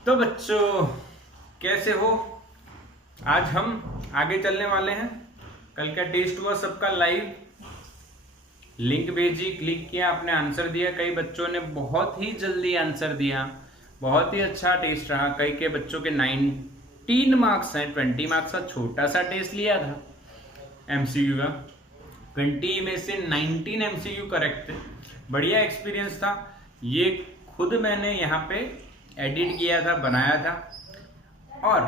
तो बच्चों कैसे हो? आज हम आगे चलने वाले हैं। कल का टेस्ट हुआ सबका लाइव, लिंक भेजी, क्लिक किया, आपने आंसर दिया। कई बच्चों ने बहुत ही जल्दी आंसर दिया, बहुत ही अच्छा टेस्ट रहा। कई के बच्चों के 19 मार्क्स हैं, 20 मार्क्स का छोटा सा टेस्ट लिया था एमसीक्यू का। 20 में से 19 एमसीक्यू करेक्ट थे। बढ़िया एक्सपीरियंस था ये। खुद मैंने यहाँ पे एडिट किया था, बनाया था, और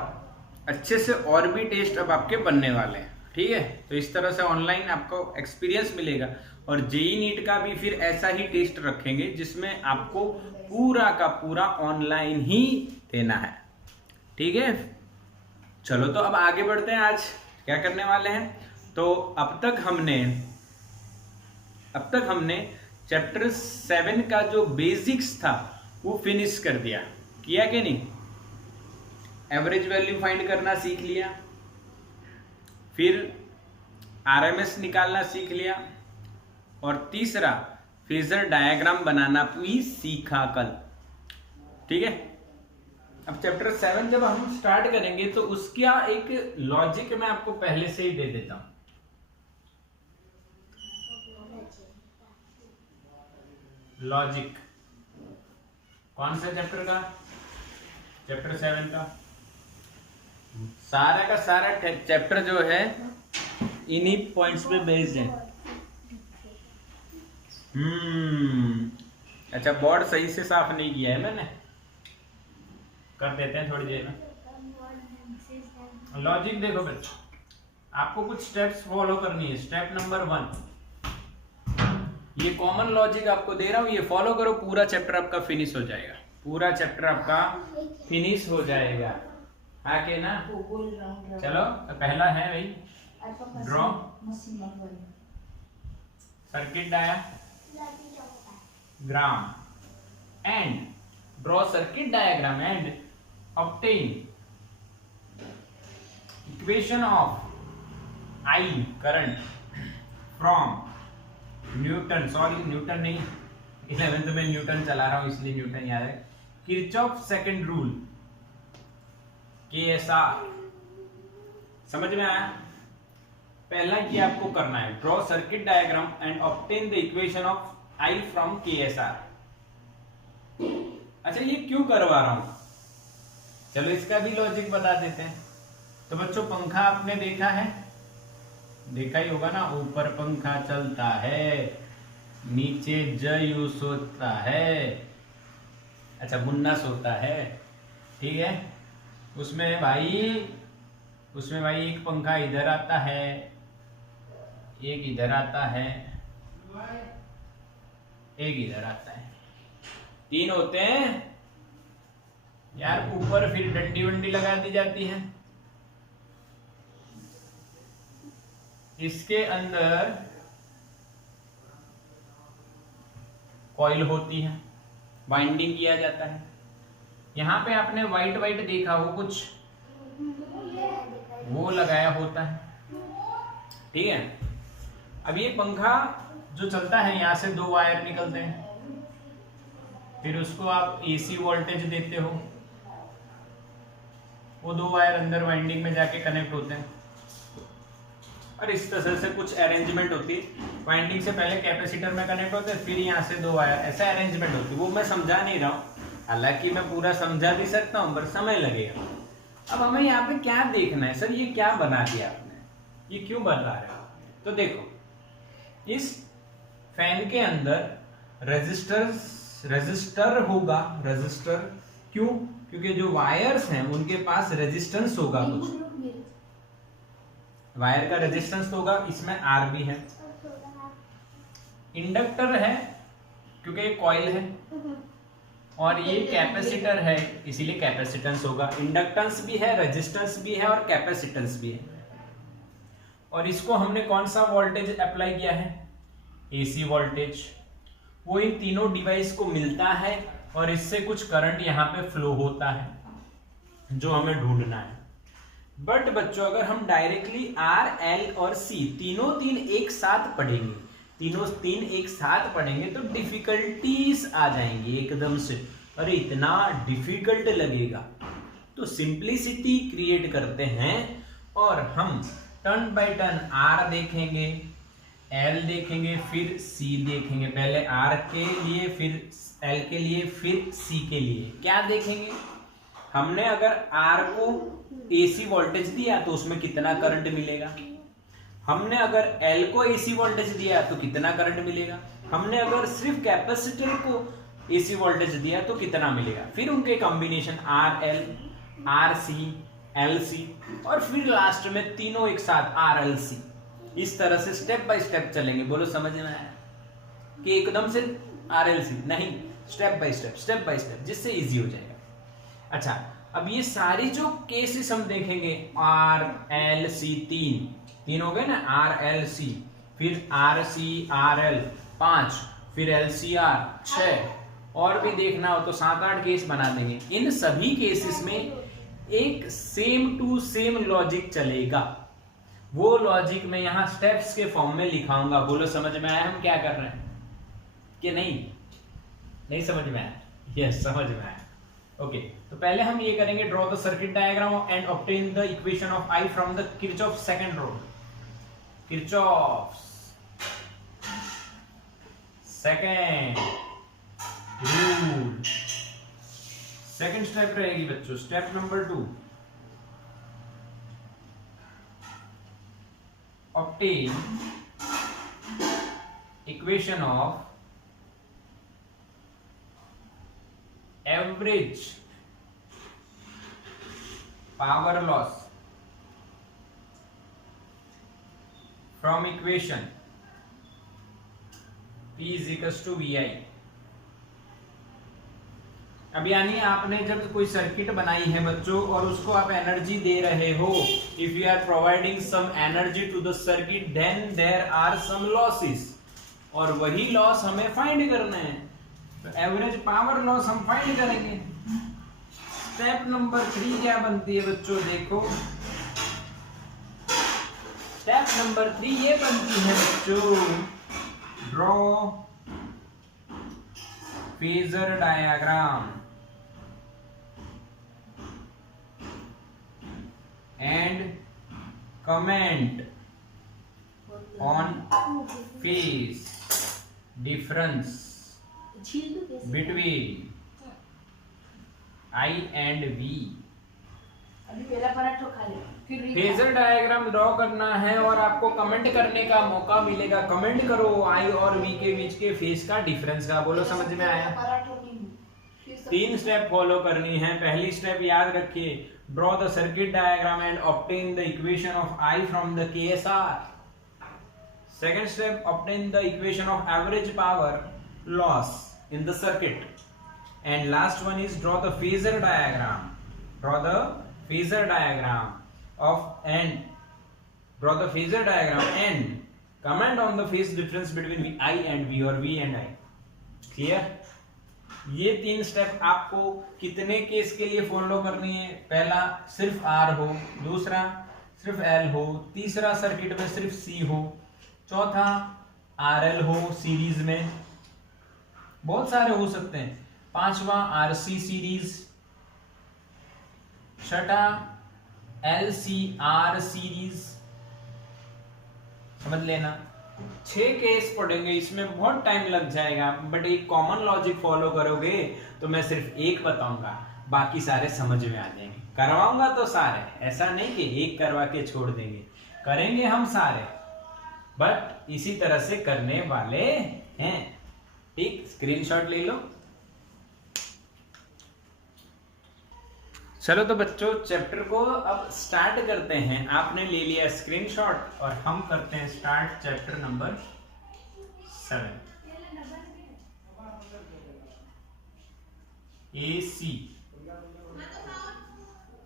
अच्छे से और भी टेस्ट अब आपके बनने वाले हैं। ठीक है, तो इस तरह से ऑनलाइन आपको एक्सपीरियंस मिलेगा। और जेई नीट का भी फिर ऐसा ही टेस्ट रखेंगे जिसमें आपको पूरा का पूरा ऑनलाइन ही देना है। ठीक है, चलो तो अब आगे बढ़ते हैं। आज क्या करने वाले हैं? तो अब तक हमने चैप्टर 7 का जो बेसिक्स था वो फिनिश कर दिया। किया कि नहीं? एवरेज वैल्यू फाइंड करना सीख लिया, फिर आरएमएस निकालना सीख लिया, और तीसरा फेजर डायग्राम बनाना भी सीखा कल। ठीक है, अब चैप्टर 7 जब हम स्टार्ट करेंगे तो उसका एक लॉजिक मैं आपको पहले से ही दे देता हूं। लॉजिक कौन सा चैप्टर का? चैप्टर 7 का। सारा का सारा चैप्टर जो है इन्हीं पॉइंट्स पे बेस्ड है। अच्छा, बोर्ड सही से साफ नहीं किया है मैंने, कर देते हैं थोड़ी देर में। लॉजिक देखो बच्चों, आपको कुछ स्टेप्स फॉलो करनी है। स्टेप नंबर 1, ये कॉमन लॉजिक आपको दे रहा हूं, ये फॉलो करो, पूरा चैप्टर आपका फिनिश हो जाएगा। पूरा चैप्टर आपका फिनिश हो जाएगा। आके ना, चलो तो पहला है भाई, draw circuit diagram and draw circuit diagram and obtain equation of I current from Newton, sorry Newton नहीं, 11th में न्यूटन चला रहा हूं इसलिए न्यूटन याद है। Kirchhoff second rule, KSR. समझ में आया? पहला की आपको करना है, draw circuit diagram and obtain the equation of I from KSR. अच्छा, ये क्यों करवा रहा हूं? चलो इसका भी लॉजिक बता देते हैं। तो बच्चों, पंखा आपने देखा है, देखा ही होगा ना। ऊपर पंखा चलता है, नीचे जयू सोता है, अच्छा मुन्ना सोता है। ठीक है, उसमें भाई एक पंखा इधर आता है, एक इधर आता है, एक इधर आता है, 3 होते हैं यार। ऊपर फिर डंडी वंडी लगा दी जाती है। इसके अंदर कॉइल होती है, वाइंडिंग किया जाता है। यहां पे आपने वाइट देखा हो, कुछ वो लगाया होता है। ठीक है, अब ये पंखा जो चलता है, यहां से 2 वायर निकलते हैं, फिर उसको आप एसी वोल्टेज देते हो, वो 2 वायर अंदर वाइंडिंग में जाके कनेक्ट होते हैं, और इस तरह से कुछ अरेंजमेंट होती है। वाइंडिंग से पहले कैपेसिटर में कनेक्ट होते हैं, फिर यहाँ से 2 वायर, ऐसा अरेंजमेंट होती है। वो मैं समझा नहीं रहा हूँ, हालांकि मैं पूरा समझा भी सकता हूँ, पर समय लगेगा। अब हमें यहाँ पे क्या देखना है, सर ये क्या बना दिया आपने, ये क्यों बता रहे हो? तो देखो, इस फैन के अंदर रेजिस्टर होगा। रेजिस्टर क्यों? क्योंकि जो वायर्स हैं उनके पास रेजिस्टेंस होगा, कुछ वायर का रेजिस्टेंस होगा। इसमें आर भी है। इंडक्टर है क्योंकि ये कॉइल है, और ये कैपेसिटर है इसीलिए कैपेसिटेंस होगा। इंडक्टेंस भी है, रेजिस्टेंस भी है, और कैपेसिटेंस भी है। और इसको हमने कौन सा वोल्टेज अप्लाई किया है? AC voltage. वो इन तीनों डिवाइस को मिलता है, और इससे कुछ करंट यहाँ पे फ्लो होता है, जो हमें ढूंढना है। बट बच्चों, अगर हम डायरेक्टली आर, एल और सी तीनों 3 एक साथ पढ़ेंगे, तो डिफिकल्टीज आ जाएंगी एकदम से। अरे इतना डिफिकल्ट लगेगा। तो सिंप्लिसिटी क्रिएट करते हैं और हम टर्न बाय टर्न आर देखेंगे, एल देखेंगे, फिर सी देखेंगे। पहले आर के लिए, फिर एल के लिए, फिर सी के लिए। क्या देखेंगे? हमने अगर आर को एसी वोल्टेज दिया तो उसमें कितना करंट मिलेगा, हमने अगर एल को एसी वोल्टेज दिया तो कितना करंट मिलेगा, हमने अगर सिर्फ कैपेसिटर को एसी वोल्टेज दिया तो कितना मिलेगा, फिर उनके combination R L, R C, L C, और फिर लास्ट में तीनों एक साथ आर एल सी। इस तरह से स्टेप बाय स्टेप चलेंगे। बोलो समझ में आया? कि एकदम से आर एल सी नहीं, स्टेप बाय स्टेप, जिससे इजी हो जाएगा। अच्छा, अब ये सारी जो केसेस हम देखेंगे, आर एल सी, तीन हो गए ना, आर एल सी, फिर आर सी आर एल 5, फिर एल सी आर 6, और भी देखना हो तो 7-8 केस बना देंगे। इन सभी केसेस में एक सेम टू सेम लॉजिक चलेगा। वो लॉजिक मैं यहां स्टेप्स के फॉर्म में लिखाऊंगा। बोलो समझ में आया हम क्या कर रहे हैं कि नहीं समझ में आया? यस, समझ में आया। ओके, तो पहले हम ये करेंगे, draw the circuit diagram and obtain the equation of I from the Kirchhoff second rule. Kirchhoff second rule, second step रहेगी बच्चों, step number 2, obtain equation of average power loss from equation P is equals to VI। अब यानी आपने जब कोई circuit बनाई है बच्चों और उसको आप एनर्जी दे रहे हो, if you are providing some energy to the circuit then there are some losses, और वही लॉस हमें फाइंड करना है। तो एवरेज पावर लॉस हम फाइंड करेंगे। स्टेप नंबर 3 क्या बनती है बच्चों? देखो, स्टेप नंबर 3 ये बनती है बच्चों, draw phasor diagram and comment on phase difference between I and V। Phasor diagram draw करना है और आपको कमेंट करने का मौका मिलेगा। कमेंट करो I और V के बीच के फेज का डिफरेंस का। बोलो समझ में आया? 3 स्टेप फॉलो करनी है। पहली स्टेप याद रखिए, draw the circuit diagram and obtain the equation of I from the KSR। Second step, obtain the equation of average power loss in the circuit, and last one is draw the phasor diagram। Draw the phasor diagram and comment on the phase difference between I and V or V and I। Clear? ये 3 step आपको कितने case के लिए follow करनी है? पहला सिर्फ are हो, दूसरा सिर्फ एल हो, तीसरा सर्किट में सिर्फ सी हो, चौथा आर एल हो सीरीज में, बहुत सारे हो सकते हैं, पांचवा आर सी सीरीज, छठा एल सी आर सीरीज। समझ लेना, 6 केस पढ़ेंगे, इसमें बहुत टाइम लग जाएगा, बट एक कॉमन लॉजिक फॉलो करोगे तो मैं सिर्फ एक बताऊंगा, बाकी सारे समझ में आ जाएंगे। करवाऊंगा तो सारे, ऐसा नहीं कि एक करवा के छोड़ देंगे, करेंगे हम सारे, बट इसी तरह से करने वाले हैं। ठीक, स्क्रीनशॉट ले लो। चलो तो बच्चों, चैप्टर को अब स्टार्ट करते हैं। आपने ले लिया स्क्रीनशॉट और हम करते हैं start chapter number 7 AC।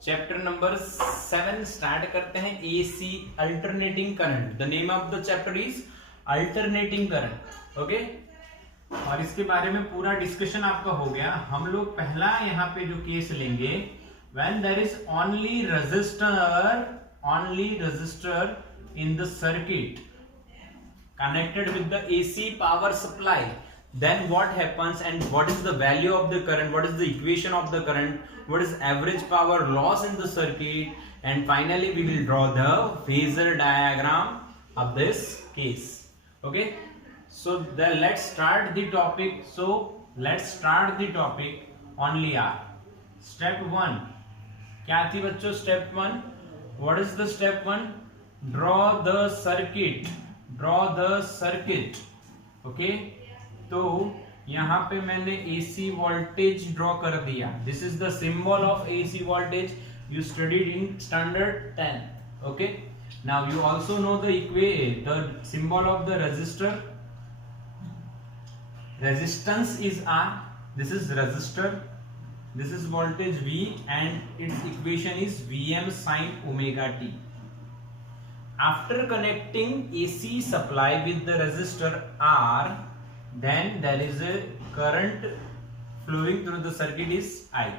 Chapter number 7 start करते हैं। AC alternating current. The name of the chapter is alternating current. Okay, और इसके बारे में पूरा डिस्कशन आपका हो गया। हम लोग पहला यहाँ पे जो केस लेंगे, when there is only resistor in the circuit connected with the AC power supply, then what happens and what is the value of the current, what is the equation of the current, what is average power loss in the circuit, and finally we will draw the phasor diagram of this case. Okay, so then let's start the topic. So let's start the topic only R. Step 1 क्या थी बच्चों? Step 1, what is the step 1? Draw the circuit. Draw the circuit. Okay, तो यहाँ पे मैंने AC voltage draw कर दिया. This is the symbol of AC voltage. You studied in standard 10. Okay, now you also know the symbol of the resistor. Resistance is R. This is resistor. This is voltage V and its equation is Vm sin omega t. After connecting AC supply with the resistor R, then there is a current flowing through the circuit is I.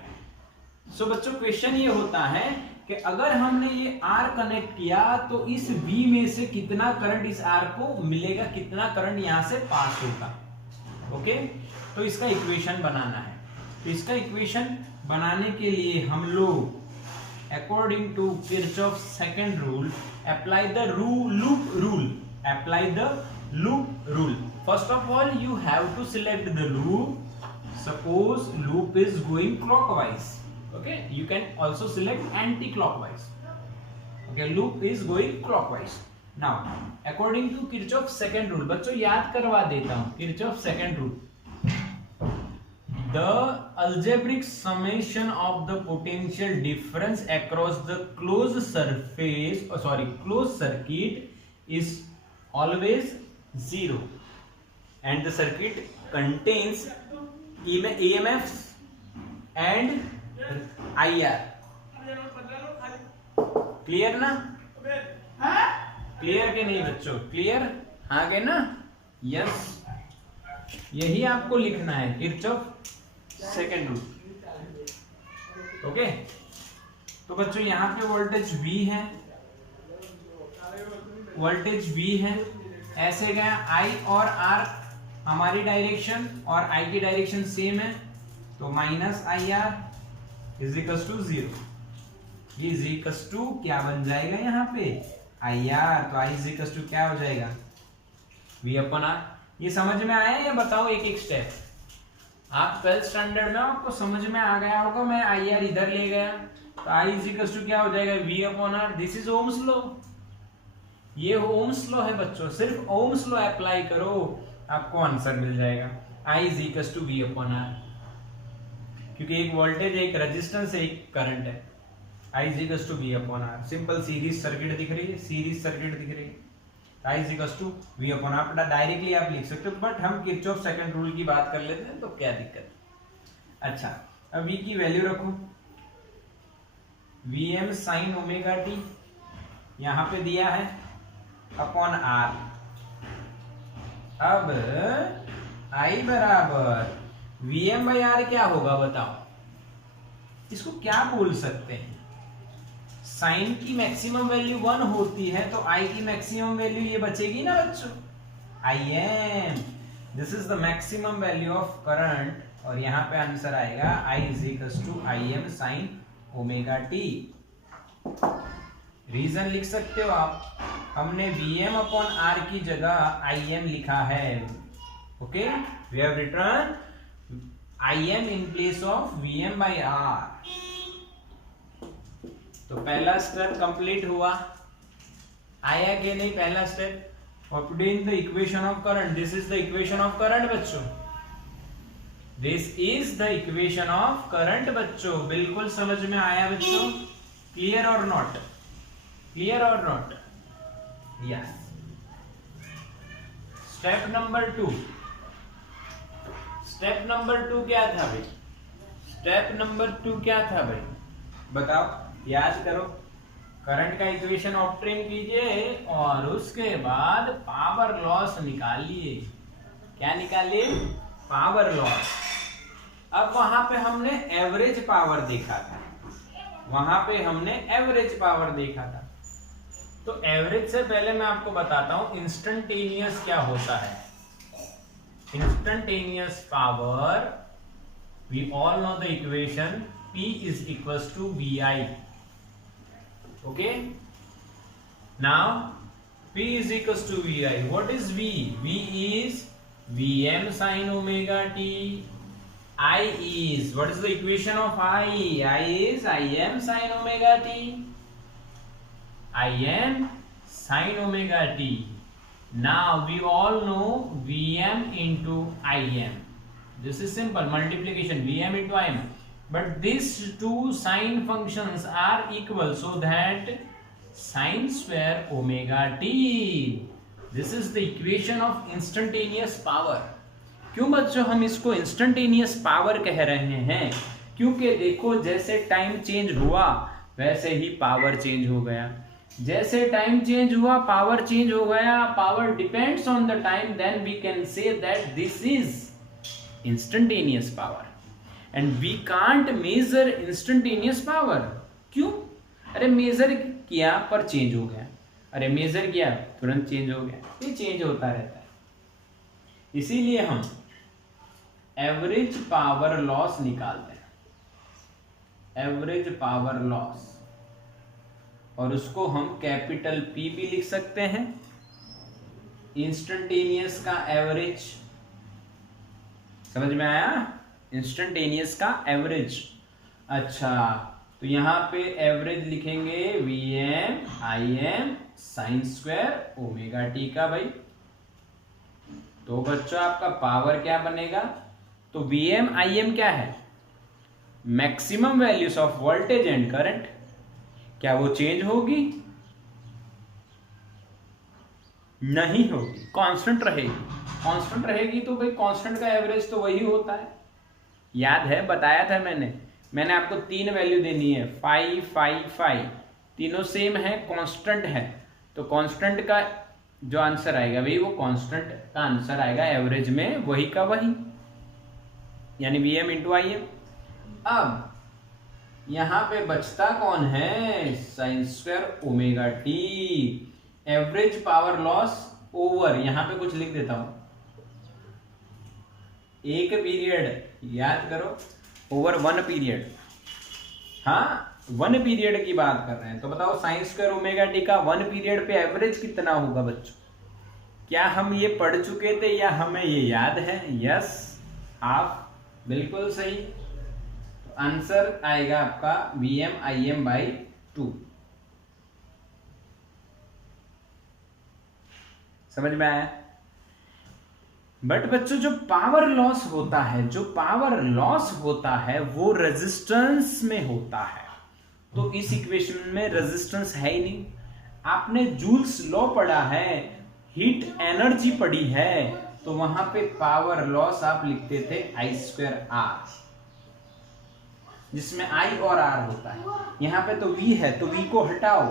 So बच्चों question ये होता है कि अगर हमने ये R connect किया तो इस V में से कितना करंट इस R को मिलेगा, कितना करंट यहां से पास होगा. ओके, तो इसका इक्वेशन बनाना है. तो इसका इक्वेशन बनाने के लिए हम लोग according to Kirchhoff second rule apply the loop rule. Apply the loop rule. First of all, you have to select the loop. Suppose loop is going clockwise. Okay, you can also select anti-clockwise. Okay, loop is going clockwise. Now, according to Kirchhoff's second rule, बच्चों याद करवा देता हूँ. Kirchhoff's second rule. The algebraic summation of the potential difference across the closed circuit is always 0, and the circuit contains EMFs and IR. Clear ना? Clear के नहीं बच्चों? Clear हाँ के ना? यस, यही आपको लिखना है किरचॉफ सेकेंड रूल. ओके, तो बच्चों यहाँ पे वोल्टेज V है, वोल्टेज V है, ऐसे गया I और R हमारी डायरेक्शन और I की डायरेक्शन सेम है, तो minus IR is equals to 0. ये इज इक्वल्स टू क्या बन जाएगा यहाँ पे? IR. तो I इज इक्वल्स टू क्या हो जाएगा? V upon R. ये समझ में आया या बताओ एक एक स्टेप? आप 12th स्टैंडर्ड में आपको समझ में आ गया होगा. मैं IR इधर ले गया तो I इज इक्वल टू क्या हो जाएगा? V upon R. This is Ohm's law. ये ओम्स लॉ है बच्चों. सिर्फ ओम्स लॉ अप्लाई करो, आपको आंसर मिल जाएगा. I is equal to V upon R. क्योंकि एक वोल्टेज, एक रेजिस्टेंस, एक करंट है. I is equal to V upon R. Simple series circuit दिख रही है, सीरीज सर्किट दिख रही है. I is equals to V upon R. Directly आप लिख सकते हो, बट हम किरचॉफ सेकंड रूल की बात कर लेते हैं तो क्या दिक्कत. अच्छा, अब V की वैल्यू रखो. Vm sin ओमेगा t यहां पे दिया है अपॉन R. अब I बराबर Vm बाई R क्या होगा बताओ? इसको क्या बोल सकते हैं? साइन की मैक्सिमम वैल्यू 1 होती है तो I की मैक्सिमम वैल्यू ये बचेगी ना बच्चों? Im. This is the maximum value of current, और यहाँ पे आंसर आएगा I is equal to Im sine omega t. Reason लिख सकते हो आप. हमने Vm अपॉन R की जगह Im लिखा है. Okay, we have return Im in place of Vm by R. तो पहला स्टेप कंप्लीट हुआ. आया कि नहीं पहला step? Obtain the equation of current. This is the equation of current बच्चों. This is the equation of current बच्चों. बिल्कुल समझ में आया बच्चों? क्लियर और नॉट? क्लियर और not? Yes. Step number 2. Step number 2 क्या था भाई? स्टेप नंबर 2 क्या था भाई? बताओ, याद करो. करंट का इक्वेशन ऑब्टेन कीजिए और उसके बाद पावर लॉस निकालिए. क्या निकालिए? Power loss. अब वहां पे हमने एवरेज पावर देखा था. वहां पे हमने एवरेज पावर देखा था. तो एवरेज से पहले मैं आपको बताता हूं इंस्टेंटेनियस क्या होता है. instantaneous power, we all know the equation P is equals to VI. Okay, now P is equals to VI. What is V? V is Vm sin omega t. I is, what is the equation of I? I is Im sin omega t. Im sin omega t. Now we all know Vm into Im. This is simple multiplication, Vm into Im. But these two sine functions are equal, so that sin square omega t. This is the equation of instantaneous power. क्यों बच्चों हम इसको instantaneous power कह रहे हैं? क्योंकि देखो जैसे टाइम चेंज हुआ वैसे ही पावर चेंज हो गया, जैसे टाइम चेंज हुआ पावर चेंज हो गया, power depends on the time, then we can say that this is instantaneous power and we can't measure instantaneous power. क्यों? अरे मेजर किया पर चेंज हो गया, अरे मेजर किया तुरंत चेंज हो गया, ये चेंज होता रहता है. इसीलिए हम एवरेज पावर लॉस निकालते हैं, एवरेज पावर लॉस, और उसको हम कैपिटल P भी लिख सकते हैं. इंस्टेंटेनियस का एवरेज, समझ में आया? इंस्टेंटेनियस का एवरेज. अच्छा, तो यहां पे एवरेज लिखेंगे Vm Im sine square omega T का. भाई तो बच्चों आपका पावर क्या बनेगा? तो Vm Im क्या है? Maximum values of voltage and current. क्या वो चेंज होगी? नहीं होगी, कांस्टेंट रहेगी. कांस्टेंट रहेगी तो भाई कांस्टेंट का एवरेज तो वही होता है. याद है बताया था मैंने आपको 3 वैल्यू देनी है, 5 5 5, तीनों सेम है, कांस्टेंट है. तो कांस्टेंट का जो आंसर आएगा भाई वो कांस्टेंट का आंसर आएगा एवरेज में, वही का वही, यानी Vm इंटू Im. अब यहां पे बचता कौन है? Sine square omega T. Average power loss over, यहां पे कुछ लिख देता हूं, एक पीरियड, याद करो, ओवर 1 पीरियड. हाँ 1 पीरियड की बात कर रहे हैं, तो बताओ साइन स्क्वायर ओमेगा टी का 1 पीरियड पे एवरेज कितना होगा बच्चों? क्या हम ये पढ़ चुके थे या हमें ये याद है? यस, आप बिल्कुल सही. तो आंसर आएगा आपका Vm Im बाई 2. समझ में आया? बट बच्चों जो पावर लॉस होता है, जो पावर लॉस होता है वो रेजिस्टेंस में होता है. तो इस इक्वेशन में रेजिस्टेंस है ही नहीं. आपने जूल्स लॉ पढ़ा है, हीट एनर्जी पढ़ी है, तो वहां पे पावर लॉस आप लिखते थे I स्क्वायर R, जिसमें I और R होता है. यहां पे तो V है, तो V को हटाओ.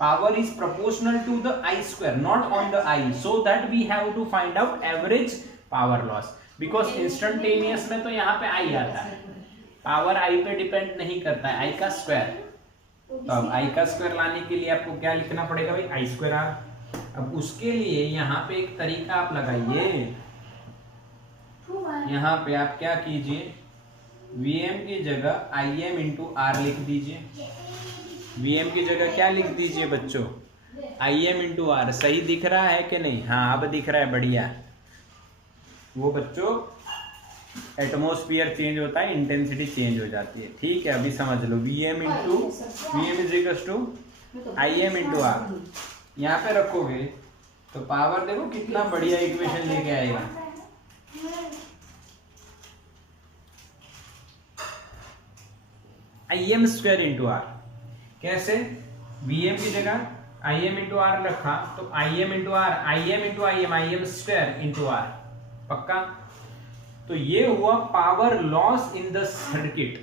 Power is proportional to the I square, not on the I, so that we have to find out average power loss. Because instantaneous में तो यहाँ पे I आता है, पावर I पे डिपेंड नहीं करता है, I का स्क्वायर. तो अब I का स्क्वायर लाने के लिए आपको क्या लिखना पड़ेगा भाई? I square R. अब उसके लिए यहाँ पे एक तरीका आप लगाइए. यहाँ पे आप क्या कीजिए, Vm की जगह Im इंटू R लिख दीजिए. Vm की जगह क्या लिख दीजिए बच्चों? Im into R. सही दिख रहा है कि नहीं? हाँ अब दिख रहा है, बढ़िया. वो बच्चों एटमोस्फियर चेंज होता है, इंटेंसिटी चेंज हो जाती है. ठीक है, अभी समझ लो. Vm is equals to Im into R. यहाँ पे रखोगे तो पावर देखो कितना बढ़िया इक्वेशन लेके आएगा. Im square into R. कैसे? Vm की जगह Im इंटू R रखा, तो Im into R, Im into Im square into R. पक्का? तो ये हुआ power loss in the circuit.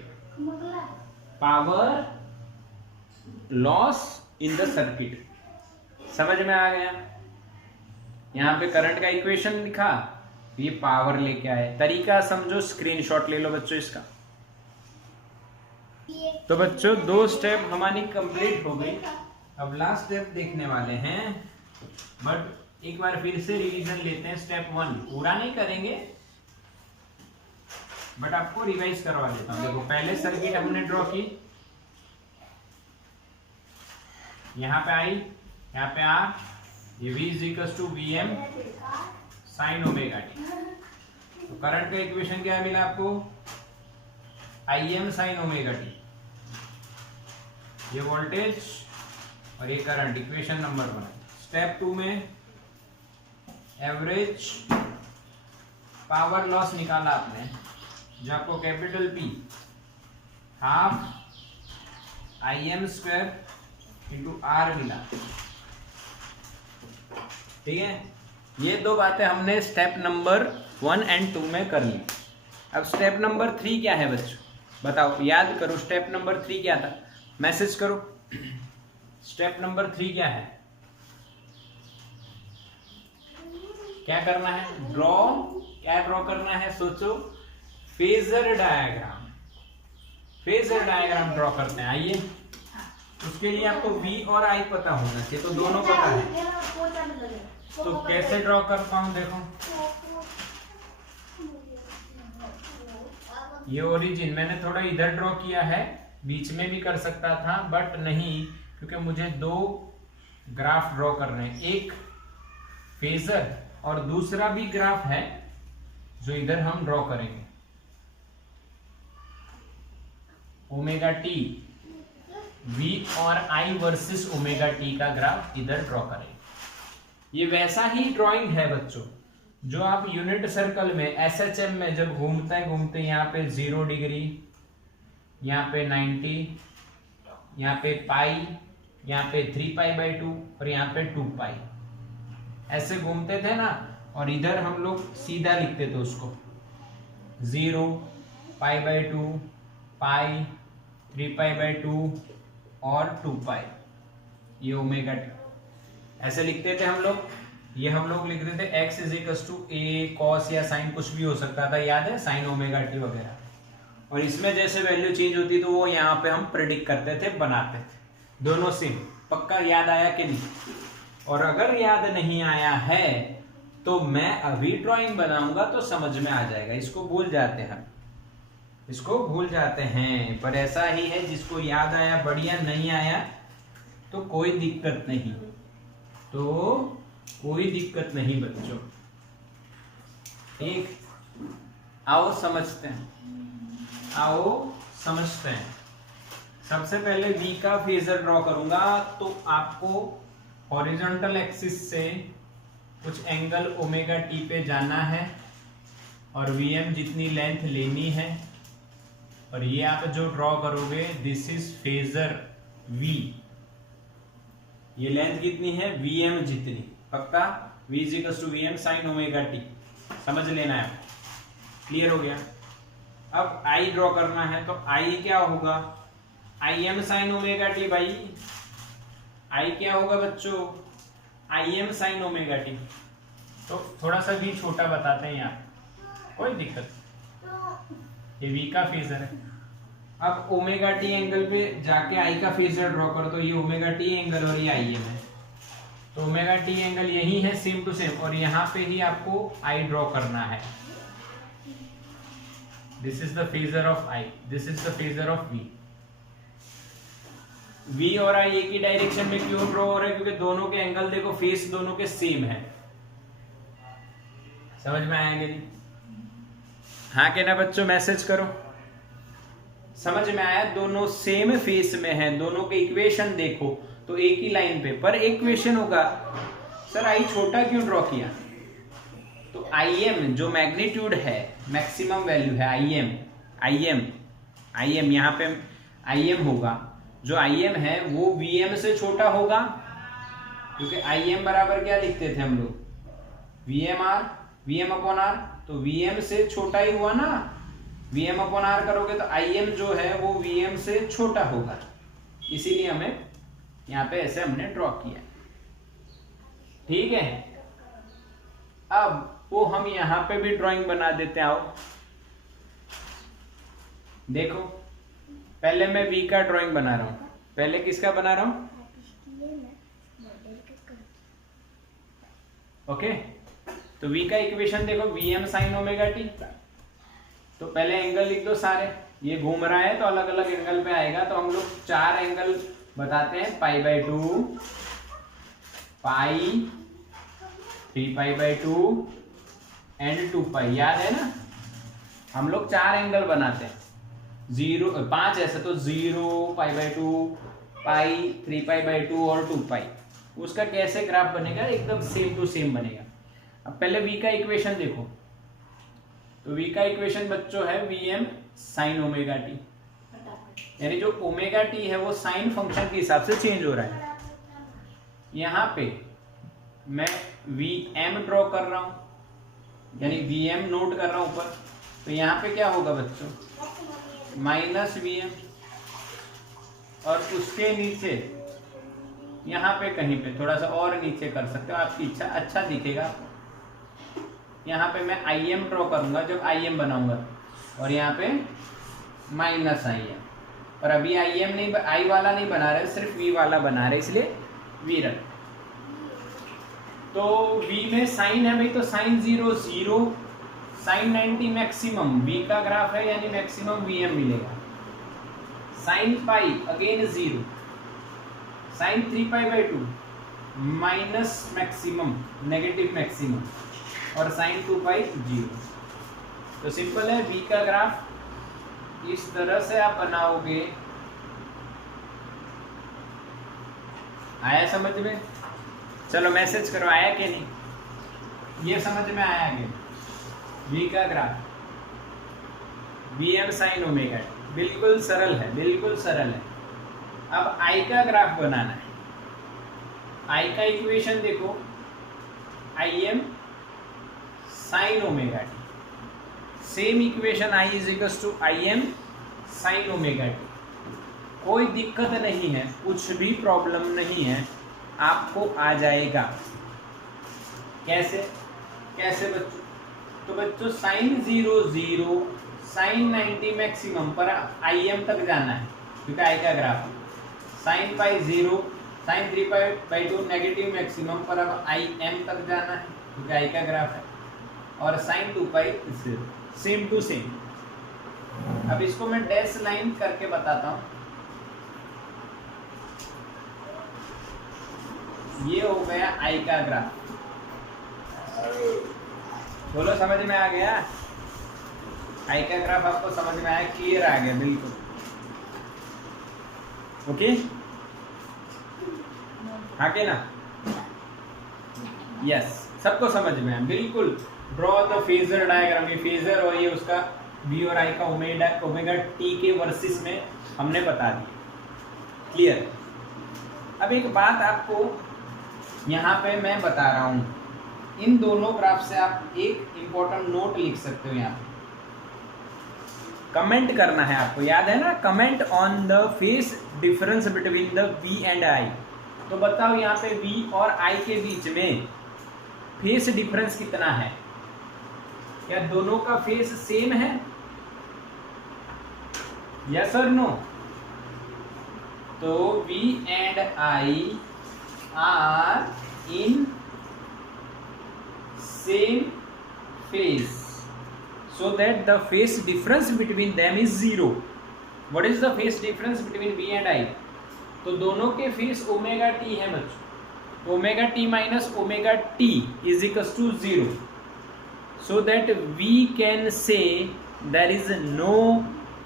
Power loss in the circuit. समझ में आ गया? यहां पे करंट का इक्वेशन लिखा, ये पावर लेके आए. तरीका समझो, स्क्रीनशॉट ले लो बच्चों इसका. तो बच्चों 2 स्टेप हमारी कंप्लीट हो गई. अब लास्ट स्टेप देखने वाले हैं, बट एक बार फिर से रिवीजन लेते हैं। स्टेप 1 पूरा नहीं करेंगे बट आपको रिवाइज करवा देता हूं। देखो पहले सर्किट हमने ड्रॉ की, यहाँ पे आई, यहाँ पे आर, ये V is to V M sine omega t. तो करंट का इक्वेशन क्या मिला आपको? I M sine omega t. ये वोल्टेज और ये करंट, इक्वेशन नंबर 1। स्टेप 2 में एवरेज पावर लॉस निकाला आपने, जो आपको capital P half I M square into R मिला। ठीक है, ये दो बातें हमने स्टेप नंबर 1 एंड 2 में कर ली। अब स्टेप नंबर 3 क्या है बच्चों? बताओ, याद करो। स्टेप नंबर 3 क्या था? मैसेज करो। स्टेप नंबर 3 क्या है? क्या करना है? ड्रॉ। क्या ड्रॉ करना है? सोचो। Phasor diagram. Phasor diagram draw करते हैं। आइए, उसके लिए आपको V और I पता होना चाहिए, तो दोनों पता है। तो कैसे ड्रॉ करता हूं? देखो, ये ओरिजिन मैंने थोड़ा इधर ड्रॉ किया है, बीच में भी कर सकता था बट नहीं, क्योंकि मुझे दो ग्राफ ड्रॉ करने हैं, एक फेजर और दूसरा भी ग्राफ है जो इधर हम ड्रॉ करेंगे। ओमेगा टी, V और I वर्सेस ओमेगा टी का ग्राफ इधर ड्रॉ करेंगे। ये वैसा ही ड्राइंग है बच्चों जो आप यूनिट सर्कल में SHM में जब घूमते यहाँ पे 0 डिग्री, यहाँ पे 90, यहाँ पे पाई, यहाँ पे 3π/2 और यहाँ पे 2π, ऐसे घूमते थे ना। और इधर हम लोग सीधा लिखते थे उसको 0, π/2, पाई, 3π/2 और 2π, ये ओमेगा टी ऐसे लिखते थे हम लोग। ये हम लोग लिखते थे x = a cos या साइन, कुछ भी हो सकता था, याद है, साइन ओमेगा टी वगैरह। और इसमें जैसे वैल्यू चेंज होती तो वो यहाँ पे हम प्रेडिक्ट करते थे, बनाते थे। दोनों सेम। पक्का याद आया कि नहीं? और अगर याद नहीं आया है तो मैं अभी ड्राइंग बनाऊंगा तो समझ में आ जाएगा। इसको भूल जाते हैं, इसको भूल जाते हैं, पर ऐसा ही है, जिसको याद आया बढ़िया, नहीं आया तो कोई दिक्कत नहीं, तो कोई दिक्कत नहीं बच्चों। ठीक, आओ समझते हैं, आओ समझते हैं। सबसे पहले V का फेजर ड्रॉ करूंगा, तो आपको हॉरिजॉन्टल एक्सिस से कुछ एंगल ओमेगा टी पे जाना है और Vm जितनी लेंथ लेनी है, और ये आप जो ड्रॉ करोगे दिस इज फेजर V। ये लेंथ कितनी है? Vm जितनी। पक्का? V = Vm sin omega T, समझ लेना है। क्लियर हो गया? अब I ड्रॉ करना है, तो I क्या होगा? Im sin ओमेगा टी भाई। I क्या होगा बच्चों? Im sin omega t. तो थोड़ा सा भी छोटा बताते हैं यहाँ, कोई दिक्कत। ये V का फेजर है। अब ओमेगा टी एंगल पे जाके I का फेजर ड्रॉ करो, तो ये ओमेगा टी एंगल और ये Im है, तो ओमेगा टी एंगल यही है, सेम टू सेम, और यहाँ पे ही आपको I ड्रॉ करना है। This is the phasor of I, this is the phasor of V। V और I एक ही डायरेक्शन में क्यों ड्रॉ हो रहे हैं? क्योंकि दोनों के एंगल देखो, फेस दोनों के सेम है। समझ में आया कि नहीं? हाँ के ना बच्चों, मैसेज करो। समझ में आया? दोनों सेम फेस में है, दोनों के इक्वेशन देखो तो एक ही लाइन पे। पर एक क्वेश्चन होगा, सर I छोटा क्यों ड्रॉ किया? तो Im जो मैग्नीट्यूड है, मैक्सिमम वैल्यू है Im यहाँ पे Im होगा, जो Im है वो Vm से छोटा होगा, क्योंकि Im बराबर क्या लिखते थे हम लोग? Vm/R, तो Vm से छोटा ही हुआ ना। Vm/R करोगे तो Im जो है वो Vm से छोटा होगा, इसीलिए हमें यहाँ पे ऐसे हमने ड्रॉ किया। ठीक है, अब वो हम यहाँ पे भी ड्राइंग बना देते हैं। आओ देखो, पहले मैं V का ड्राइंग बना रहा हूँ। पहले किसका बना रहा हूँ? ओके, तो v का इक्वेशन देखो, Vm sin ओमेगा टी। तो पहले एंगल लिख दो सारे, ये घूम रहा है तो अलग अलग एंगल पे आएगा, तो हम लोग 4 एंगल बताते हैं, π/2, पाई, 3π/2 एंड 2π। याद है ना, हम लोग 4 एंगल बनाते हैं, 5 ऐसे, तो 0, π/2, पाई, 3π/2 और 2π। उसका कैसे ग्राफ बनेगा, एकदम सेम टू सेम बनेगा। अब पहले v का इक्वेशन देखो, तो v का इक्वेशन बच्चों है Vm sin ओमेगा टी, यानी जो ओमेगा टी है वो साइन फंक्शन के हिसाब से चेंज हो रहा है। यहाँ पे मैं Vm ड्रॉ कर रहा हूं, यानी Vm नोट कर रहा हूं ऊपर, तो यहाँ पे क्या होगा बच्चों, -Vm, और उसके नीचे यहाँ पे कहीं पे थोड़ा सा और नीचे कर सकते हो, आपकी इच्छा, अच्छा दिखेगा। यहाँ पे मैं Im ड्रॉ करूंगा जब Im बनाऊंगा, और यहाँ पे -Im, और अभी Im नहीं, I वाला नहीं बना रहे, सिर्फ V वाला बना रहे, इसलिए V रख। तो V में साइन है भाई, तो साइन 0 0, साइन 90 मैक्सिमम, V का ग्राफ है यानी मैक्सिमम Vm मिलेगा। Sine pi again 0, sine 3π/2 minus maximum, negative maximum, और साइन 2π 0। तो सिंपल है, V का ग्राफ इस तरह से आप बनाओगे। आया समझ में? चलो मैसेज करो, आया कि नहीं, ये समझ में आया कि V का ग्राफ, Vm sin ओमेगा, बिल्कुल सरल है, बिल्कुल सरल है। अब I का ग्राफ बनाना है। I का इक्वेशन देखो, Im sin omega t, same equation I is equals to Im sin omega t. कोई दिक्कत नहीं है, कुछ भी प्रॉब्लम नहीं है, आपको आ जाएगा। कैसे कैसे बच्चों? तो बच्चों साइन 0 0, साइन 90 मैक्सिमम पर Im तक जाना है, क्योंकि I का graph. Sine pi 0, sine 3π/2 negative maximum पर अब Im तक जाना है, क्योंकि I का ग्राफ है, और साइन 2π 0, सेम टू सेम। अब इसको मैं डैश लाइन करके बताता हूं। ये हो गया I का ग्राफ, बोलो समझ में आ गया? I का ग्राफ आपको समझ में आया, क्लियर आ गया बिल्कुल, ओके? हाँ के ना? यस, सबको समझ में आया बिल्कुल। ड्रॉ द फेजर डायग्राम, ये फेजर और ये उसका V और I का ओमेगा टी के वर्सेस में हमने बता दिया, क्लियर? अब एक बात आपको यहाँ पे मैं बता रहा हूँ, इन दोनों ग्राफ से आप एक इंपॉर्टेंट नोट लिख सकते हो। यहाँ पे कमेंट करना है आपको, याद है ना, comment on the face difference between the V and I। तो बताओ यहाँ पे V और I के बीच में फेस डिफरेंस कितना है? क्या दोनों का फेस सेम है? यस और नो? तो V and I are in same phase, so that the phase difference between them is 0. What is the phase difference between V and I? तो दोनों के फेस ओमेगा टी है बच्चों, omega t minus omega t is equals to 0, so that we can say there is no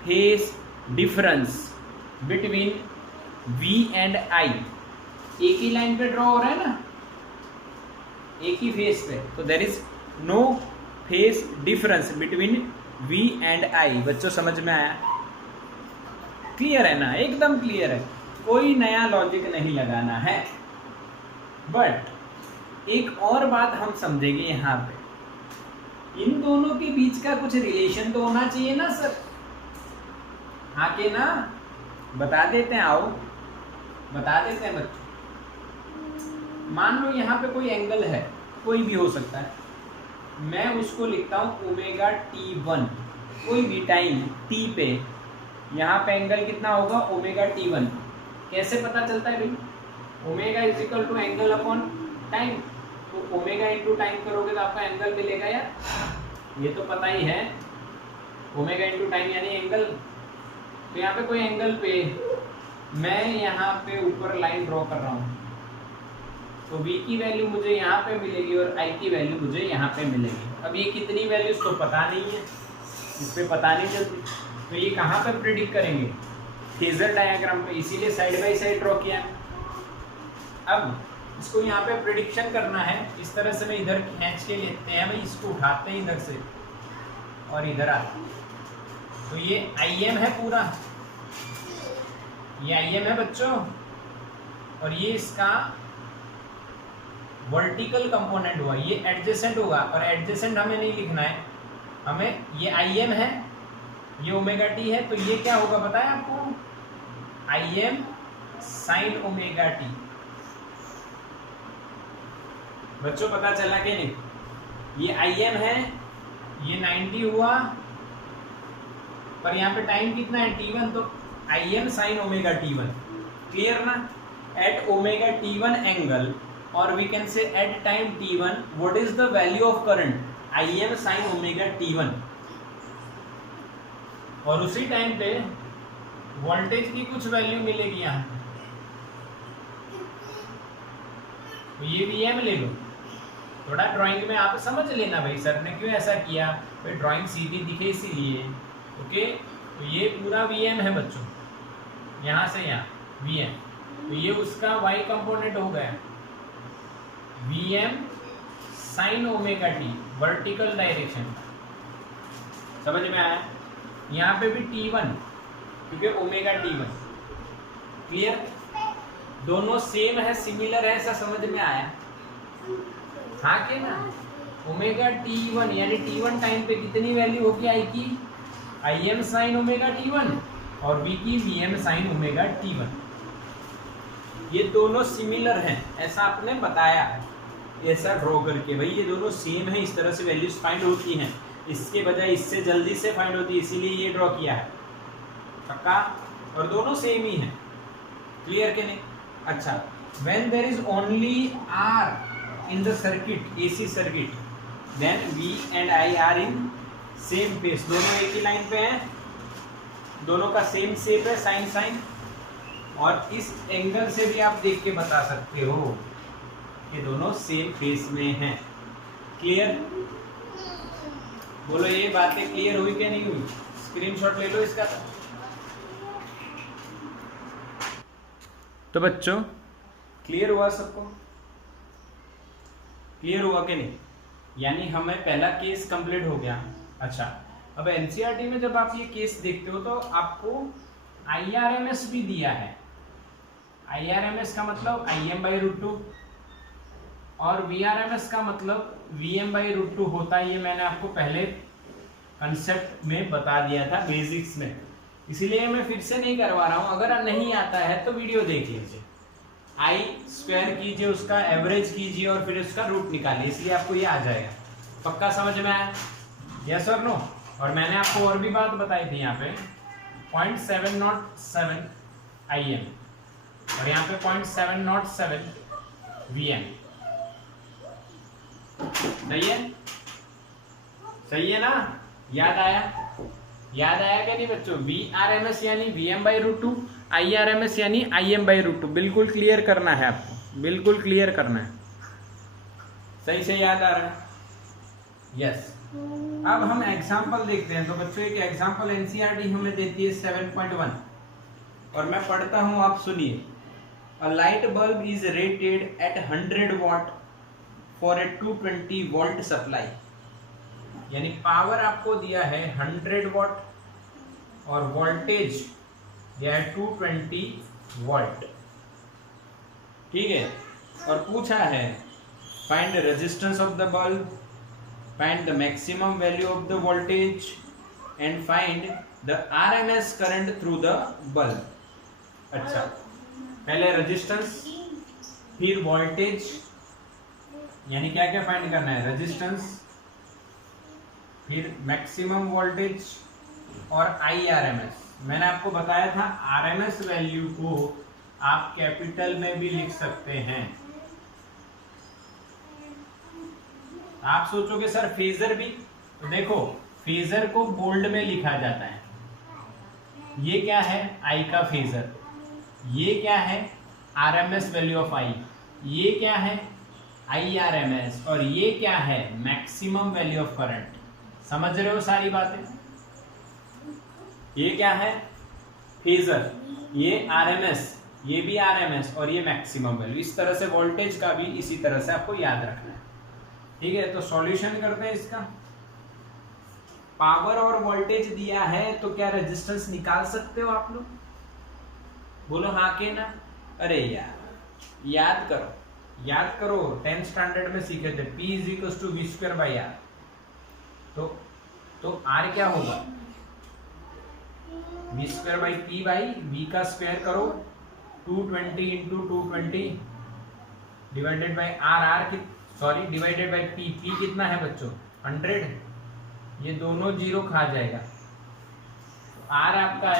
phase difference between V and I। एक ही line पे draw हो रहा है ना, एक ही फेस पे, तो there is no phase difference between V and I। बच्चों समझ में आया? क्लियर है ना? एकदम क्लियर है, कोई नया लॉजिक नहीं लगाना है। बट एक और बात हम समझेंगे यहाँ पे, इन दोनों के बीच का कुछ रिलेशन तो होना चाहिए ना सर? हाँ के ना? बता देते हैं, आओ बता देते हैं बच्चों। मान लो यहाँ पे कोई एंगल है, कोई भी हो सकता है, मैं उसको लिखता हूँ ओमेगा T1, कोई भी टाइम T पे, यहाँ पे एंगल कितना होगा? Omega T1। कैसे पता चलता है भाई? Omega is equal to angle upon time, तो ओमेगा इंटू टाइम करोगे तो आपका एंगल मिलेगा यार, ये तो पता ही है, ओमेगा इंटू टाइम यानी एंगल। तो यहाँ पे कोई एंगल पे मैं यहाँ पे ऊपर लाइन ड्रॉ कर रहा हूँ, तो v की वैल्यू मुझे यहाँ पे मिलेगी और i की वैल्यू मुझे यहाँ पे मिलेगी। अब ये कितनी वैल्यूज तो पता नहीं है, इस पे पता नहीं चलती, तो ये कहाँ पे प्रिडिक्ट करेंगे, फेजर डायग्राम पे, इसीलिए साइड बाय साइड ड्रॉ किया। अब इसको यहाँ पे प्रिडिक्शन करना है, इस तरह से मैं इधर खींच के लेते हैं भाई, इसको उठाते हैं इधर से और इधर आते, तो ये im है पूरा, ये im है बच्चों, और ये इसका वर्टिकल कंपोनेंट हुआ, ये एडजेसेंट होगा, और एडजेसेंट हमें नहीं लिखना है, हमें ये im है, ये ओमेगा टी है, तो ये क्या होगा पता है आपको, im साइन ओमेगा टी। बच्चों पता चला कि नहीं, ये im है, ये 90 हुआ, पर यहाँ पे टाइम कितना है t1, तो im sine omega t1, clear ना। एट ओमेगा t1 एंगल और we can say at time t1 what is the value of current, im sine omega t1, और उसी टाइम पे वोल्टेज की कुछ वैल्यू मिलेगी यहाँ, तो ये Vm ले लो। थोड़ा ड्राइंग में आप समझ लेना भाई, सर ने क्यों ऐसा किया, भाई ड्राइंग सीधी दिखे इसीलिए, ओके। तो ये पूरा Vm है बच्चों, यहाँ से यहाँ Vm, तो ये उसका y कंपोनेंट हो गया, Vm sign omega T, vertical direction, समझ में आया। यहाँ पे भी t1 क्योंकि ओमेगा t1, क्लियर, दोनों सेम है, सिमिलर है, ऐसा समझ में आया, हाँ के ना। ओमेगा t1 यानी t1 टाइम पे कितनी वैल्यू होगी i की, im साइन ओमेगा t1, और v की vm साइन ओमेगा t1, ये दोनों सिमिलर हैं, ऐसा आपने बताया है, ऐसा ड्रॉ करके भाई ये दोनों सेम है, इस तरह से वैल्यूज फाइंड होती हैं, इसके बजाय इससे जल्दी से फाइंड होती है, इसीलिए ये ड्रॉ किया है, पक्का, और दोनों सेम ही हैं, क्लियर के नहीं। अच्छा, when there is only r in the circuit, AC circuit, then V and I are in same phase, दोनों एक ही लाइन पे हैं, दोनों का सेम शेप है, साइन साइन, और इस एंगल से भी आप देख के बता सकते हो कि दोनों सेम फेस में हैं, क्लियर। बोलो ये बातें क्लियर हुई क्या नहीं हुई, स्क्रीनशॉट ले लो इसका। तो बच्चों क्लियर हुआ सबको, क्लियर हुआ कि नहीं, यानी हमें पहला केस कंप्लीट हो गया। अच्छा, अब एनसीईआरटी में जब आप ये केस देखते हो तो आपको IRMS भी दिया है, IRMS का मतलब Im/√2 और VRMS का मतलब Vm/√2 होता है, ये मैंने आपको पहले कंसेप्ट में बता दिया था बेसिक्स में, इसीलिए मैं फिर से नहीं करवा रहा हूँ, अगर नहीं आता है तो वीडियो देख लीजिए, आई स्क्वायर कीजिए, उसका एवरेज कीजिए और फिर उसका रूट निकालिए, इसलिए आपको ये आ जाएगा, पक्का समझ में आया, यस और नो। और मैंने आपको और भी बात बताई थी, यहाँ पे 0.707 im और यहाँ पे 0.707 Vm, सही है, सही है ना, याद आया, याद आया क्या नहीं बच्चों, VRMS यानी Vm/√2, IRMS यानी Im/√2, बिल्कुल क्लियर करना है आपको, बिल्कुल क्लियर करना है, सही से याद आ रहा है, यस। अब हम एग्जाम्पल देखते हैं, तो बच्चों एक एग्जाम्पल एनसीईआरटी हमें देती है 7.1, और मैं पढ़ता हूं, आप सुनिए। A light bulb is rated at 100 watt for a 220 volt supply, यानी पावर आपको दिया है 100 वॉट और वोल्टेज दिया है 220 वोल्ट, ठीक है, और पूछा है find the resistance of the bulb, find the maximum value of the voltage and find the RMS current through the bulb। अच्छा, पहले रेजिस्टेंस, फिर वोल्टेज, यानी क्या क्या फाइंड करना है, रेजिस्टेंस, फिर मैक्सिमम वोल्टेज और IRMS। मैंने आपको बताया था RMS वैल्यू को आप कैपिटल में भी लिख सकते हैं, आप सोचोगे सर फेजर भी, तो देखो फेजर को बोल्ड में लिखा जाता है। ये क्या है, आई का फेजर। ये क्या है, आरएमएस वैल्यू ऑफ आई। ये क्या है, IRMS। और ये क्या है, मैक्सिमम वैल्यू ऑफ करंट। समझ रहे हो सारी बातें। ये क्या है, फेजर, ये RMS, ये भी RMS, और ये मैक्सिमम वैल्यू। इस तरह से वोल्टेज का भी इसी तरह से आपको याद रखना है। ठीक है, तो सॉल्यूशन करते हैं इसका। पावर और वोल्टेज दिया है तो क्या रेजिस्टेंस निकाल सकते हो आप लोग? बोलो हाँ के ना। अरे यार याद करो, याद करो, 10th स्टैंडर्ड में सीखे थे P = V²/R। तो R क्या होगा, V²/P/V का स्क्वायर करो, 220 × 220 divided by divided by P कितना है बच्चों, 100। ये दोनों जीरो खा जाएगा, तो R आपका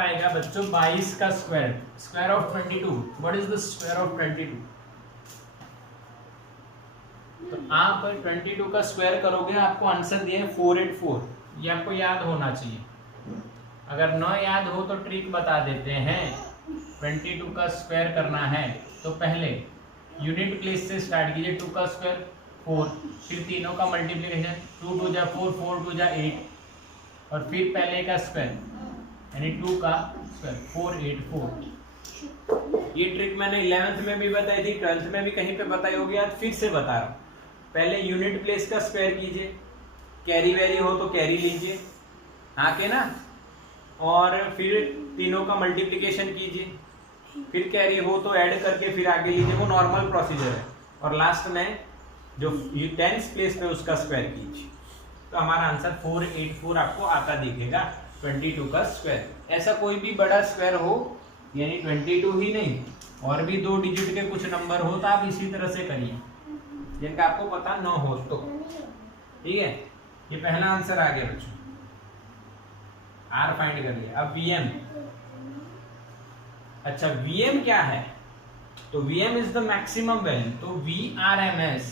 आएगा बच्चों 22 का square of 22। What is the square of 22? तो आप 22 का स्क्वायर करोगे, आपको आंसर दिया है 484। ये आपको याद होना चाहिए। अगर न याद हो तो ट्रिक बता देते हैं। 22 का स्क्वायर करना है तो पहले यूनिट प्लेस से स्टार्ट कीजिए। 2 का स्क्वायर 4, फिर तीनों का मल्टीप्लिकेशन, 2 × 2 = 4, 4 × 2 = 8, और फिर पहले का स्क्वायर यानी 2 का स्क्वायर, 484। ये ट्रिक मैंने 11th में भी बताई थी, 12th में भी कहीं पे बताई होगी, आज फिर से बता रहा हूँ। पहले यूनिट प्लेस का स्क्वायर कीजिए, कैरी वैरी हो तो कैरी लीजिए, हाँ के ना, और फिर तीनों का मल्टीप्लिकेशन कीजिए, फिर कैरी हो तो ऐड करके फिर आगे लीजिए, वो नॉर्मल प्रोसीजर है। और लास्ट में जो 10th प्लेस पे उसका स्क्वायर कीजिए, तो हमारा आंसर 484 आपको आता दिखेगा, 22 का स्क्वायर। ऐसा कोई भी बड़ा स्क्वायर हो, यानी 22 ही नहीं और भी 2 डिजिट के कुछ नंबर हो, तो आप इसी तरह से करिए जिनका आपको पता न हो तो। ठीक है, ये पहला आंसर आ गया बच्चों, R फाइंड कर लिया। अब VM, अच्छा VM क्या है, तो VM is the maximum value, तो VRMS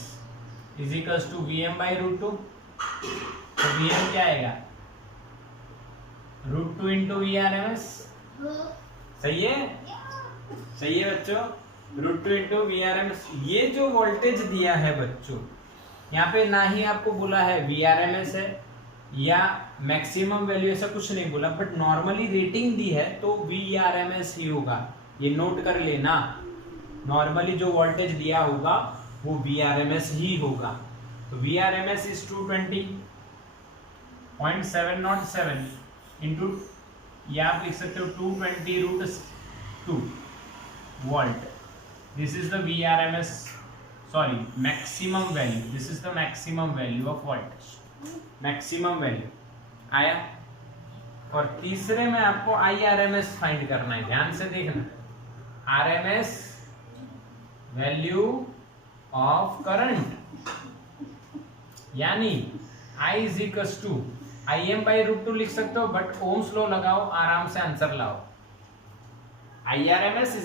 = VM/√2। तो VM क्या आएगा, √2 × VRMS। सही है, सही है बच्चों, √2 × VRMS। ये जो वोल्टेज दिया है बच्चों, यहाँ पे ना ही आपको बोला है VRMS है या मैक्सिमम वैल्यू, ऐसा कुछ नहीं बोला, बट नॉर्मली रेटिंग दी है तो VRMS ही होगा। ये नोट कर लेना, नॉर्मली जो वोल्टेज दिया होगा वो VRMS ही होगा। तो VRMS इज 220.707 इंटू, या आप लिख सकते हो 220√2 volt. This is the VRMS, sorry maximum value, this is the maximum value of voltage, maximum value आया। और तीसरे में आपको IRMS फाइंड करना है, ध्यान से देखना, RMS वैल्यू ऑफ करंट, यानी I = Im/√2 लिख सकते हो, बट ओम्स लॉ लगाओ, आराम से आंसर लाओ। IRMS =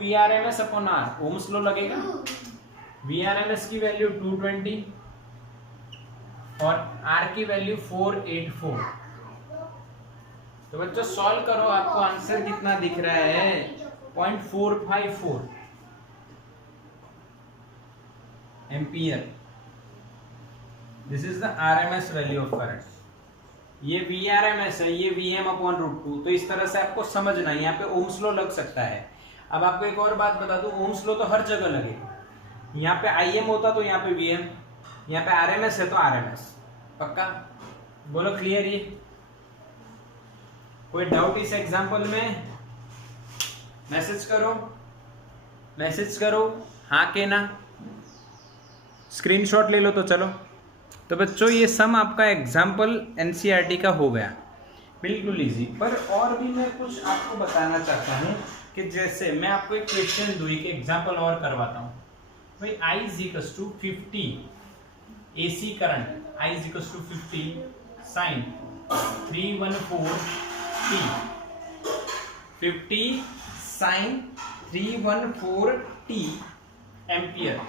VRMS/R, ओम्स लॉ लगेगा। VRMS की वैल्यू 220 और R की वैल्यू 484। तो बच्चों सॉल्व करो, आपको आंसर कितना दिख रहा है, 0.454 ampere. This is the RMS value of current. ये VRMS है, ये VM/√2। तो इस तरह से आपको समझना है, यहाँ पे ओम्स लॉ लग सकता है। अब आपको एक और बात बता दूं, ओम्स लॉ तो हर जगह लगेगा। यहाँ पे IM होता तो यहाँ पे VM, यहाँ पे RMS है तो RMS। पक्का, बोलो क्लियर। ये कोई डाउट इस एग्जाम्पल में? मैसेज करो हाँ के ना, स्क्रीनशॉट ले लो तो चलो। तो बच्चों ये सम आपका एग्जाम्पल NCERT का हो गया, बिल्कुल इजी। पर और भी मैं कुछ आपको बताना चाहता हूँ कि जैसे मैं आपको एक क्वेश्चन दूँ, एक एग्जाम्पल और करवाता हूँ भाई। I = 50 AC current, I = 50 sin 314t, 50 sin 314t ampere.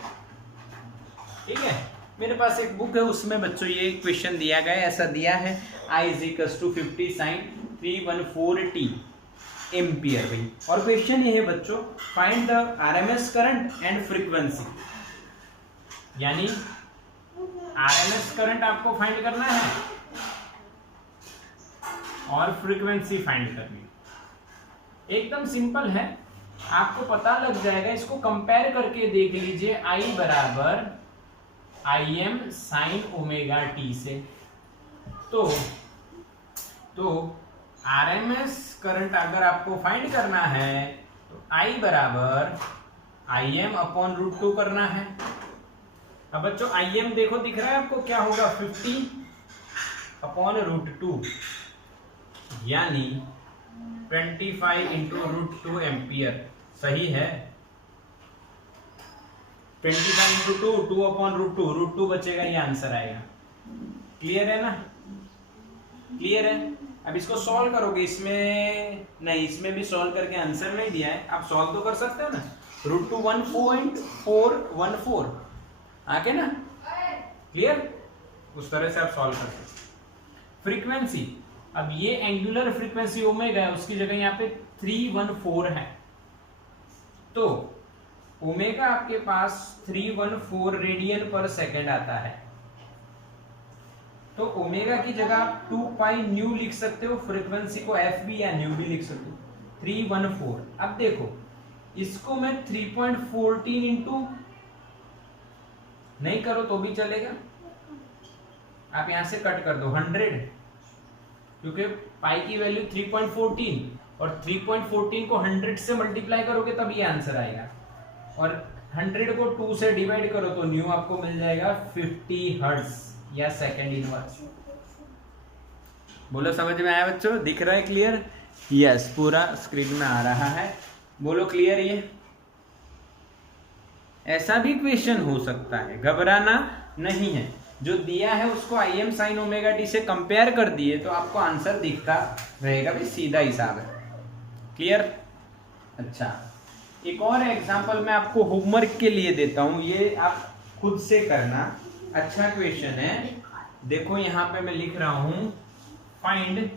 ठीक है, मेरे पास एक बुक है, उसमें बच्चों ये क्वेश्चन दिया गया है, ऐसा दिया है I = 50 sin 314t एम्पियर भाई। और क्वेश्चन ये है बच्चों, find the RMS current and frequency, यानी RMS करंट आपको फाइंड करना है और फ्रीक्वेंसी फाइंड करनी है। एकदम सिंपल है, आपको पता लग जाएगा। इसको कंपेयर करके देख लीजिए, I = Im sin omega t से। तो RMS करंट अगर आपको फाइंड करना है तो I = Im/√2 करना है। अब बच्चों Im देखो दिख रहा है आपको, क्या होगा 50/√2 यानी 25 × √2 एम्पियर। सही है, 25 × 2 2/√2, √2 बचेगा, ये आंसर आएगा। क्लियर है ना? क्लियर है। अब इसको सॉल्व करोगे, इसमें नहीं, इसमें भी सॉल्व करके आंसर नहीं दिया है, आप सॉल्व तो कर सकते हो ना। √2 14.414 आके ना, क्लियर, उस तरह से आप सॉल्व कर सकते। फ्रीक्वेंसी, अब ये एंगुलर फ्रीक्वेंसी ओमेगा है, उसकी जगह यहाँ पे 314 है, तो ओमेगा आपके पास 314 रेडियन पर सेकेंड आता है। तो ओमेगा की जगह आप 2 पाई न्यू लिख सकते हो, फ्रीक्वेंसी को एफ भी या न्यू भी लिख सकते हो, 314। अब देखो इसको मैं 3.14 इंटू नहीं करो तो भी चलेगा, आप यहां से कट कर दो 100, क्योंकि पाई की वैल्यू 3.14 और 3.14 को 100 से मल्टीप्लाई करोगे तब ये आंसर आएगा, और 100 को 2 से डिवाइड करो तो न्यू आपको मिल जाएगा 50 हर्ट्ज या सेकंड इनवर्स। बोलो समझ में आया बच्चों? दिख रहा है क्लियर? यस, पूरा स्क्रीन में आ रहा है। बोलो क्लियर? ये ऐसा भी क्वेश्चन हो सकता है, घबराना नहीं है। जो दिया है उसको Im sin ओमेगा t से कंपेयर कर दिए तो आपको आंसर दिखता रहेगा भी, सीधा हिसाब है। क्लियर? अच्छा, एक और एग्जांपल मैं आपको होमवर्क के लिए देता हूं, ये आप खुद से करना। अच्छा क्वेश्चन है, देखो यहां पे मैं लिख रहा हूं, find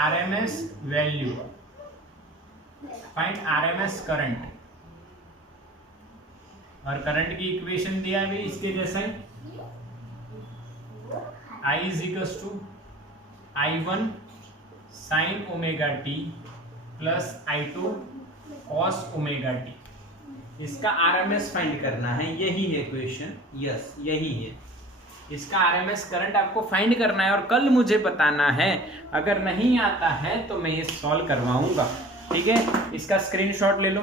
RMS value, find RMS current, और करंट की इक्वेशन दिया है इसके जैसा ही, I = I1 sin omega t plus I2 cos omega t। इसका RMS फाइंड करना है, यही है क्वेश्चन। यस, यही है, इसका RMS करंट आपको फाइंड करना है और कल मुझे बताना है। अगर नहीं आता है तो मैं ये सॉल्व करवाऊंगा, ठीक है? इसका स्क्रीनशॉट ले लो।